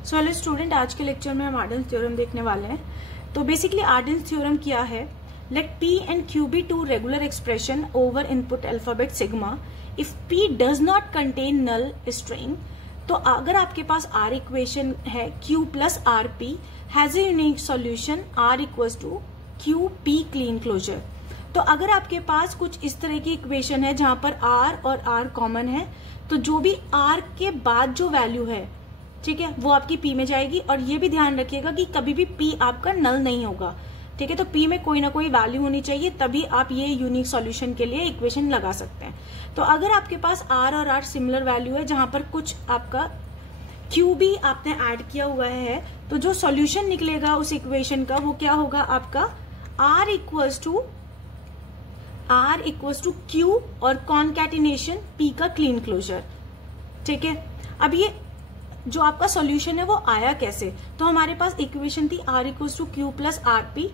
So hello student, आज के lecture में हम आर्डेन्स थ्योरम देखने वाले हैं। तो बेसिकली आर्डेन्स थ्योरम क्या है? Let P and Q be two regular expression over input alphabet sigma if P does not contain null string। तो अगर आपके पास R इक्वेशन है Q plus RP has a unique solution R equals to QP Kleene closure. तो अगर आपके पास कुछ इस तरह की इक्वेशन है जहां पर R और R कॉमन है, तो जो भी R के बाद जो वैल्यू है, ठीक है, वो आपकी P में जाएगी। और ये भी ध्यान रखिएगा कि कभी भी P आपका नल नहीं होगा, ठीक है। तो P में कोई ना कोई वैल्यू होनी चाहिए, तभी आप ये यूनिक सॉल्यूशन के लिए इक्वेशन लगा सकते हैं। तो अगर आपके पास R और R सिमिलर वैल्यू है, जहां पर कुछ आपका Q भी आपने ऐड किया हुआ है, तो जो सॉल्यूशन निकलेगा उस इक्वेशन का वो क्या होगा? आपका R इक्वल्स टू Q और कॉन्कैटिनेशन P का क्लीन क्लोजर, ठीक है। अब ये जो आपका सॉल्यूशन है वो आया कैसे? तो हमारे पास इक्वेशन थी R equals to Q plus RP।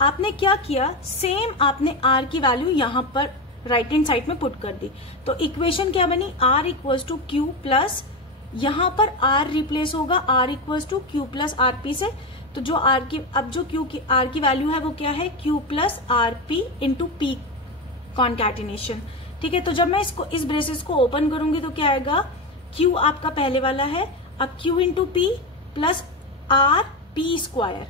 आपने क्या किया? सेम आपने R की वैल्यू यहां पर राइट हैंड साइड में पुट कर दी। तो इक्वेशन क्या बनी? R equals to Q plus, यहां पर R रिप्लेस होगा R equals to Q plus RP से। तो जो R की, अब जो Q की R की वैल्यू है वो क्या है? Q plus RP into P concatenation, ठीक है। तो जब मैं इसको, इस ब्रेसेस को ओपन करूंगी तो क्या आएगा? Q आपका पहले वाला है, अब Q into P plus R P square,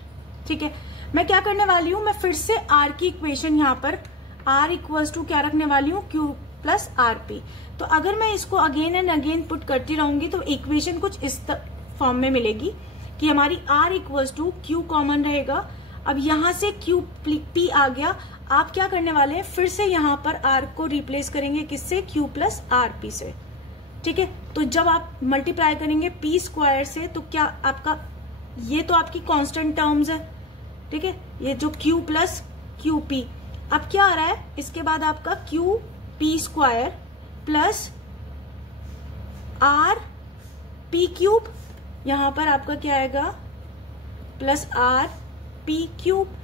ठीक है। मैं क्या करने वाली हूं? मैं फिर से R की इक्वेशन यहां पर R इक्वल्स टू क्या रखने वाली हूं? Q plus RP। तो अगर मैं इसको अगेन एंड अगेन पुट करती रहूंगी तो इक्वेशन कुछ इस फॉर्म में मिलेगी कि हमारी R equals to Q common रहेगा। अब यहां से Q P आ गया। आप क्या करने वाले हैं? फिर से यहां पर R को रिप्लेस करेंगे किससे? Q प्लस RP से, ठीक है। तो जब आप मल्टीप्लाई करेंगे P स्क्वायर से, तो क्या आपका, ये तो आपकी कांस्टेंट टर्म्स है, ठीक है, ये जो Q प्लस QP। अब क्या आ रहा है? इसके बाद आपका QP square plus RP cube, यहां पर आपका क्या आएगा? प्लस RP क्यूब,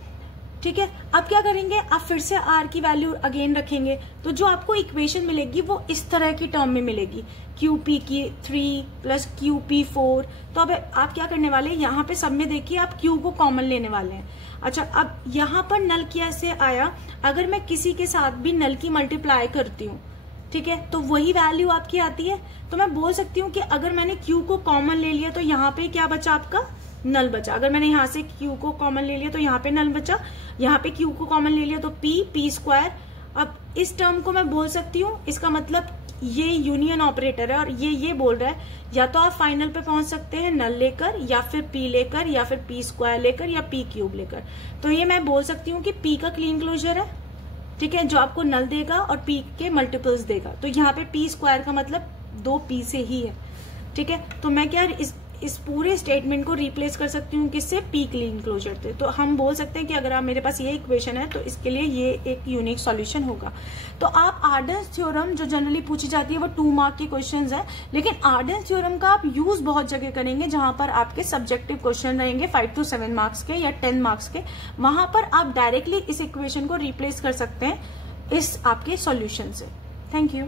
ठीक है। अब क्या करेंगे? आप फिर से R की वैल्यू अगेन रखेंगे, तो जो आपको इक्वेशन मिलेगी वो इस तरह की टर्म में मिलेगी, QP की 3 प्लस QP 4। तो अब आप क्या करने वाले हैं? यहाँ पे सब में देखिए आप Q को कॉमन लेने वाले हैं। अच्छा, अब यहाँ पर नल कैसे आया? अगर मैं किसी के साथ भी नल की मल्टीप्लाई करती हूँ, ठीक है, तो वही वैल्यू आपकी आती है। तो मैं बोल सकती हूँ कि अगर मैंने Q को कॉमन ले लिया तो यहाँ पे क्या बचा? आपका नल बचा। अगर मैंने यहाँ से Q को कॉमन ले लिया तो यहाँ पे नल बचा, यहाँ पे Q को कॉमन ले लिया तो P स्क्वायर। अब इस टर्म को मैं बोल सकती हूँ, इसका मतलब ये यूनियन ऑपरेटर है और ये बोल रहा है या तो आप फाइनल पे पहुंच सकते हैं नल लेकर, या फिर P लेकर, या फिर P स्क्वायर लेकर, या P क्यूब लेकर। तो ये मैं बोल सकती हूँ कि P का क्लीन क्लोजर है, ठीक है, जो आपको नल देगा और P के मल्टीपल्स देगा। तो यहाँ पे P स्क्वायर का मतलब 2P से ही है, ठीक है। तो मैं क्या इस पूरे स्टेटमेंट को रिप्लेस कर सकती हूँ किससे? P क्लीन क्लोजर से। तो हम बोल सकते हैं कि अगर आप, मेरे पास ये इक्वेशन है तो इसके लिए ये एक यूनिक सॉल्यूशन होगा। तो आप आर्डेन्स थ्योरम जो जनरली पूछी जाती है वो 2 मार्क की क्वेश्चंस है, लेकिन आर्डेन्स थ्योरम का आप यूज बहुत जगह करेंगे जहां पर आपके सब्जेक्टिव क्वेश्चन रहेंगे 5 to 7 मार्क्स के या 10 मार्क्स के। वहां पर आप डायरेक्टली इस इक्वेशन को रिप्लेस कर सकते हैं इस आपके सॉल्यूशन से। Thank you.